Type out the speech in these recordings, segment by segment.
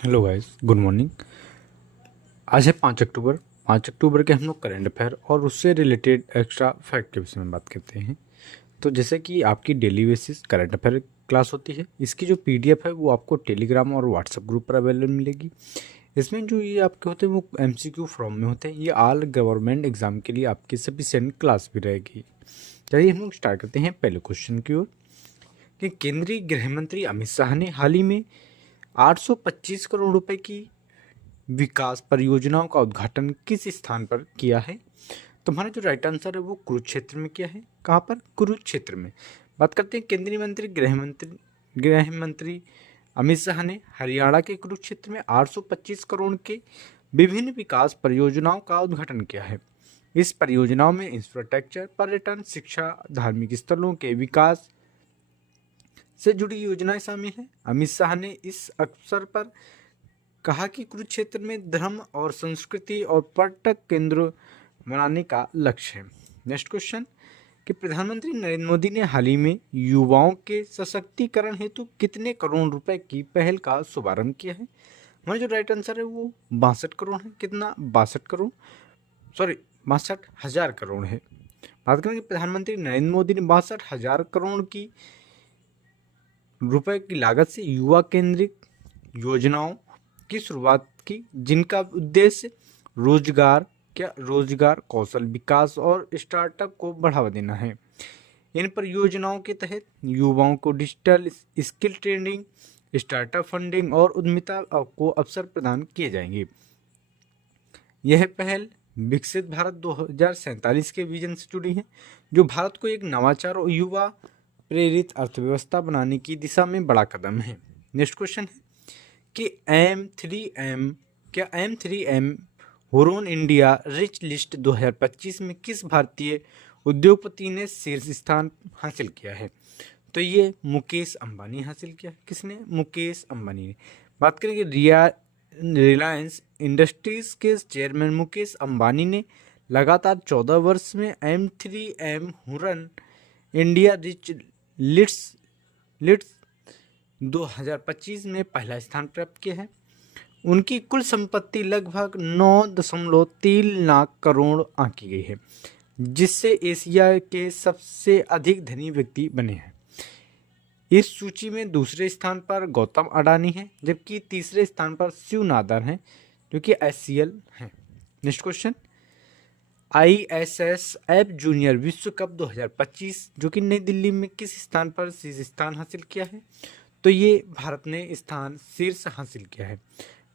Hello guys, good morning. आज है 5 अक्टूबर। 5 अक्टूबर के हम लोग करंट अफेयर और उससे रिलेटेड एक्स्ट्रा फैक्ट के विषय में बात करते हैं। तो जैसे कि आपकी daily basis current affair class होती है, इसकी जो पीडीएफ है वो आपको टेलीग्राम और व्हाट्सएप ग्रुप पर अवेलेबल मिलेगी। इसमें जो ये आपके होते हैं वो एमसीक्यू फॉर्म में होते हैं। ये ऑल गवर्नमेंट एग्जाम के लिए आपकी सफिशिएंट क्लास भी रहेगी। चलिए हम लोग स्टार्ट करते हैं पहले क्वेश्चन की ओर कि केंद्रीय गृह मंत्री अमित शाह ने हाल ही में 825 करोड़ रुपए की विकास परियोजनाओं का उद्घाटन किस स्थान पर किया है? तुम्हारा जो राइट आंसर है वो कुरुक्षेत्र में किया है। कहाँ पर? कुरुक्षेत्र में। बात करते हैं केंद्रीय मंत्री गृह मंत्री अमित शाह ने हरियाणा के कुरुक्षेत्र में 825 करोड़ के विभिन्न विकास परियोजनाओं का उद्घाटन किया है। इस परियोजनाओं में इंफ्रास्ट्रक्चर, पर्यटन, शिक्षा, धार्मिक स्थलों के विकास से जुड़ी योजनाएं शामिल हैं। अमित शाह ने इस अवसर पर कहा कि कुरुक्षेत्र में धर्म और संस्कृति और पर्यटक केंद्र बनाने का लक्ष्य है। नेक्स्ट क्वेश्चन कि प्रधानमंत्री नरेंद्र मोदी ने हाल ही में युवाओं के सशक्तिकरण हेतु कितने करोड़ रुपए की पहल का शुभारंभ किया है? हमारा जो राइट आंसर है वो 62 करोड़ है। कितना? 62 करोड़, सॉरी 62,000 करोड़ है। बात करें कि प्रधानमंत्री नरेंद्र मोदी ने 62,000 करोड़ की रुपए की लागत से युवा केंद्रित योजनाओं की शुरुआत की, जिनका उद्देश्य रोजगार, कौशल विकास और स्टार्टअप को बढ़ावा देना है। इन परियोजनाओं के तहत युवाओं को digital skill training, startup funding और उद्यमिता को अवसर प्रदान किए जाएंगे। यह पहल विकसित भारत 2047 के विजन से जुड़ी है, जो भारत को एक नवाचार और युवा प्रेरित अर्थव्यवस्था बनाने की दिशा में बड़ा कदम है। नेक्स्ट क्वेश्चन है कि M3M Huron India rich list 2025 में किस भारतीय उद्योगपति ने शीर्ष स्थान हासिल किया है? तो ये मुकेश अंबानी हासिल किया। किसने? मुकेश अंबानी ने। बात करेंगे रिलायंस इंडस्ट्रीज के चेयरमैन मुकेश अंबानी ने लगातार 14 वर्ष में M3M Huron India rich list 2025 में पहला स्थान प्राप्त किया है। उनकी कुल संपत्ति लगभग 9.3 लाख करोड़ आंकी गई है, जिससे एशिया के सबसे अधिक धनी व्यक्ति बने हैं। इस सूची में दूसरे स्थान पर गौतम अडानी है, जबकि तीसरे स्थान पर शिव नादर हैं, जो कि HCL हैं। नेक्स्ट क्वेश्चन, ISSF जूनियर विश्व कप 2025 जो कि नई दिल्ली में किस स्थान पर शीर्ष स्थान हासिल किया है? तो ये भारत ने शीर्ष हासिल किया है।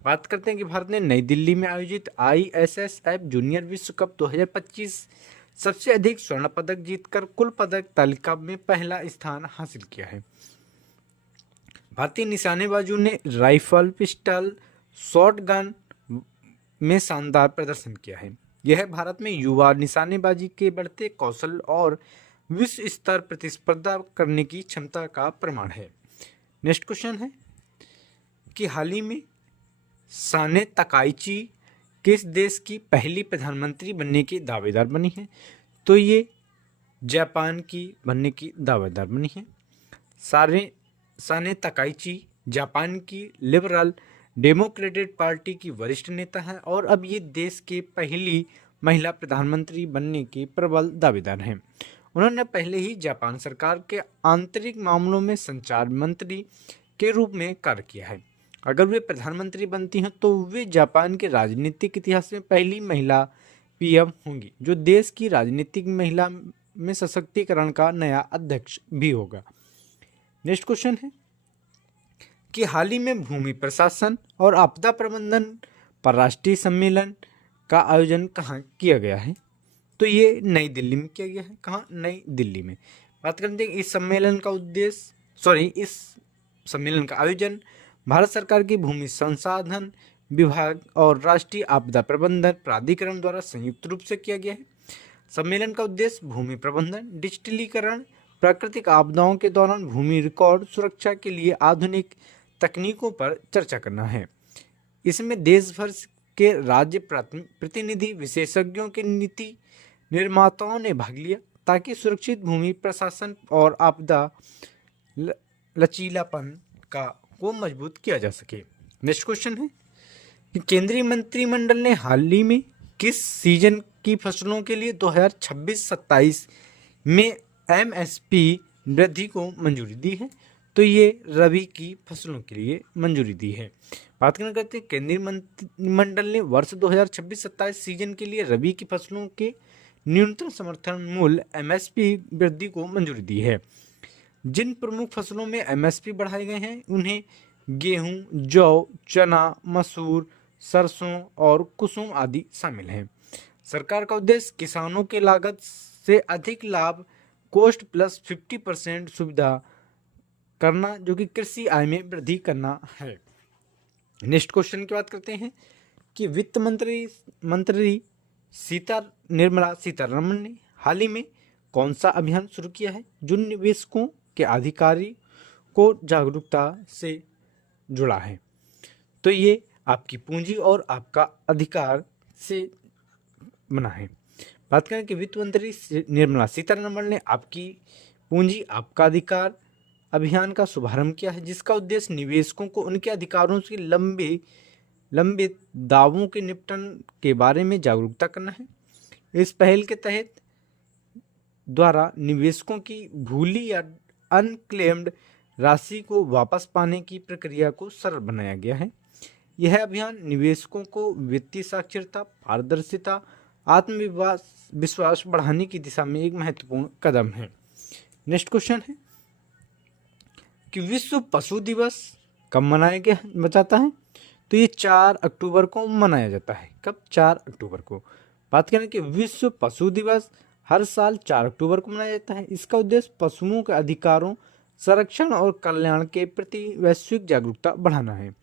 बात करते हैं कि भारत ने नई दिल्ली में आयोजित ISSF जूनियर विश्व कप 2025 सबसे अधिक स्वर्ण पदक जीतकर कुल पदक तालिका में पहला स्थान हासिल किया है। भारतीय निशानेबाजों ने राइफल, पिस्टल, शॉटगन में शानदार प्रदर्शन किया है। यह भारत में युवा निशानेबाजी के बढ़ते कौशल और विश्व स्तर प्रतिस्पर्धा करने की क्षमता का प्रमाण है। नेक्स्ट क्वेश्चन है कि हाल ही में साने तकाइची किस देश की पहली प्रधानमंत्री बनने की दावेदार बनी है? तो ये जापान की बनने की दावेदार बनी है। साने तकाइची जापान की लिबरल डेमोक्रेटिक पार्टी की वरिष्ठ नेता है और अब ये देश के पहली महिला प्रधानमंत्री बनने के प्रबल दावेदार हैं। उन्होंने पहले ही जापान सरकार के आंतरिक मामलों में संचार मंत्री के रूप में कार्य किया है। अगर वे प्रधानमंत्री बनती हैं तो वे जापान के राजनीतिक इतिहास में पहली महिला PM होंगी, जो देश की राजनीतिक महिला में सशक्तिकरण का नया अध्यक्ष भी होगा। नेक्स्ट क्वेश्चन है कि हाल ही में भूमि प्रशासन और आपदा प्रबंधन पर राष्ट्रीय सम्मेलन का आयोजन कहाँ किया गया है? तो ये नई दिल्ली में किया गया है। कहाँ? नई दिल्ली में। बात करते हैं इस सम्मेलन का आयोजन भारत सरकार की भूमि संसाधन विभाग और राष्ट्रीय आपदा प्रबंधन प्राधिकरण द्वारा संयुक्त रूप से किया गया है। सम्मेलन का उद्देश्य भूमि प्रबंधन, डिजिटलीकरण, प्राकृतिक आपदाओं के दौरान भूमि रिकॉर्ड सुरक्षा के लिए आधुनिक तकनीकों पर चर्चा करना है। इसमें देश भर के राज्य प्रतिनिधि, विशेषज्ञों के नीति निर्माताओं ने भाग लिया ताकि सुरक्षित भूमि प्रशासन और आपदा लचीलापन को मजबूत किया जा सके। नेक्स्ट क्वेश्चन है कि केंद्रीय मंत्रिमंडल ने हाल ही में किस सीजन की फसलों के लिए 2026-27 में एमएसपी वृद्धि को मंजूरी दी है? तो ये रबी की फसलों के लिए मंजूरी दी है। बात करते हैं केंद्रीय मंत्रिमंडल ने वर्ष 2026-27 सीजन के लिए रबी की फसलों के न्यूनतम समर्थन मूल्य एमएसपी वृद्धि को मंजूरी दी है। जिन प्रमुख फसलों में एमएसपी बढ़ाए गए हैं उन्हें गेहूं, जौ, चना, मसूर, सरसों और कुसुम आदि शामिल हैं। सरकार का उद्देश्य किसानों के लागत से अधिक लाभ, कॉस्ट प्लस 50% सुविधा करना, जो कि कृषि आय में वृद्धि करना है। नेक्स्ट क्वेश्चन की बात करते हैं कि वित्त मंत्री निर्मला सीतारमण ने हाल ही में कौन सा अभियान शुरू किया है जो निवेशकों के अधिकारी को जागरूकता से जुड़ा है? तो ये आपकी पूंजी और आपका अधिकार से बना है। बात करें कि वित्त मंत्री निर्मला सीतारमण ने आपकी पूंजी आपका अधिकार अभियान का शुभारंभ किया है, जिसका उद्देश्य निवेशकों को उनके अधिकारों से लंबित दावों के निपटन के बारे में जागरूकता करना है। इस पहल के तहत द्वारा निवेशकों की भूली या अनक्लेम्ड राशि को वापस पाने की प्रक्रिया को सरल बनाया गया है। यह अभियान निवेशकों को वित्तीय साक्षरता, पारदर्शिता, आत्मविश्वास बढ़ाने की दिशा में एक महत्वपूर्ण कदम है। नेक्स्ट क्वेश्चन है कि विश्व पशु दिवस कब मनाया जाता है? तो ये 4 अक्टूबर को मनाया जाता है। कब? 4 अक्टूबर को। बात करें कि विश्व पशु दिवस हर साल 4 अक्टूबर को मनाया जाता है। इसका उद्देश्य पशुओं के अधिकारों, संरक्षण और कल्याण के प्रति वैश्विक जागरूकता बढ़ाना है।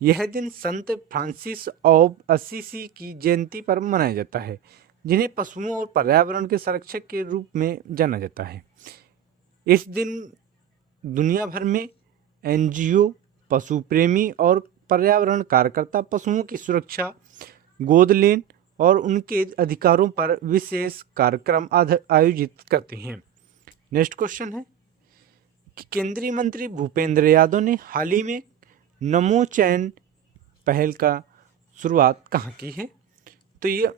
यह दिन संत फ्रांसिस ऑफ असीसी की जयंती पर मनाया जाता है, जिन्हें पशुओं और पर्यावरण के संरक्षक के रूप में जाना जाता है। इस दिन दुनिया भर में एनजीओ, पशु प्रेमी और पर्यावरण कार्यकर्ता पशुओं की सुरक्षा, गोद लेन और उनके अधिकारों पर विशेष कार्यक्रम आयोजित करते हैं। नेक्स्ट क्वेश्चन है कि केंद्रीय मंत्री भूपेंद्र यादव ने हाल ही में नमो चैन पहल का शुरुआत कहाँ की है? तो ये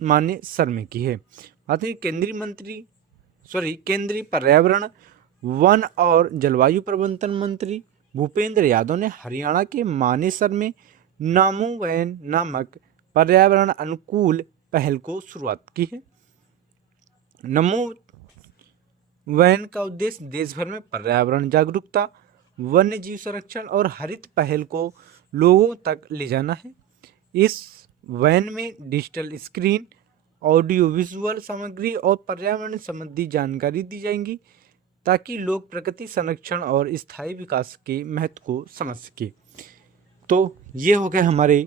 मानेसर में की है। आते केंद्रीय पर्यावरण, वन और जलवायु परिवर्तन मंत्री भूपेंद्र यादव ने हरियाणा के मानेसर में नमो वैन नामक पर्यावरण अनुकूल पहल को शुरुआत की है। नमो वैन का उद्देश्य देश भर में पर्यावरण जागरूकता, वन्य जीव संरक्षण और हरित पहल को लोगों तक ले जाना है। इस वैन में डिजिटल स्क्रीन, ऑडियो विजुअल सामग्री और पर्यावरण संबंधी जानकारी दी जाएंगी, ताकि लोग प्रकृति संरक्षण और स्थायी विकास के महत्व को समझ सके। तो ये हो गए हमारे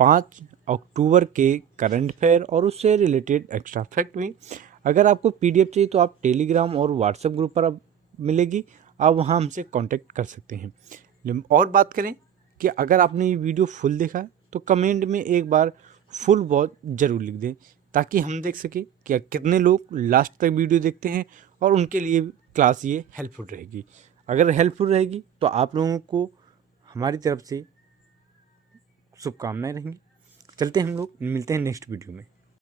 5 अक्टूबर के करंट अफेयर और उससे रिलेटेड एक्स्ट्रा फैक्ट भी। अगर आपको पीडीएफ चाहिए तो आप टेलीग्राम और व्हाट्सएप ग्रुप पर अब मिलेगी, आप वहाँ हमसे कांटेक्ट कर सकते हैं। और बात करें कि अगर आपने ये वीडियो फुल देखा है तो कमेंट में एक बार फुल वॉच जरूर लिख दें, ताकि हम देख सकें कि कितने लोग लास्ट तक वीडियो देखते हैं और उनके लिए क्लास ये हेल्पफुल रहेगी। अगर हेल्पफुल रहेगी तो आप लोगों को हमारी तरफ से शुभकामनाएं रहेंगी। चलते हैं, हम लोग मिलते हैं नेक्स्ट वीडियो में।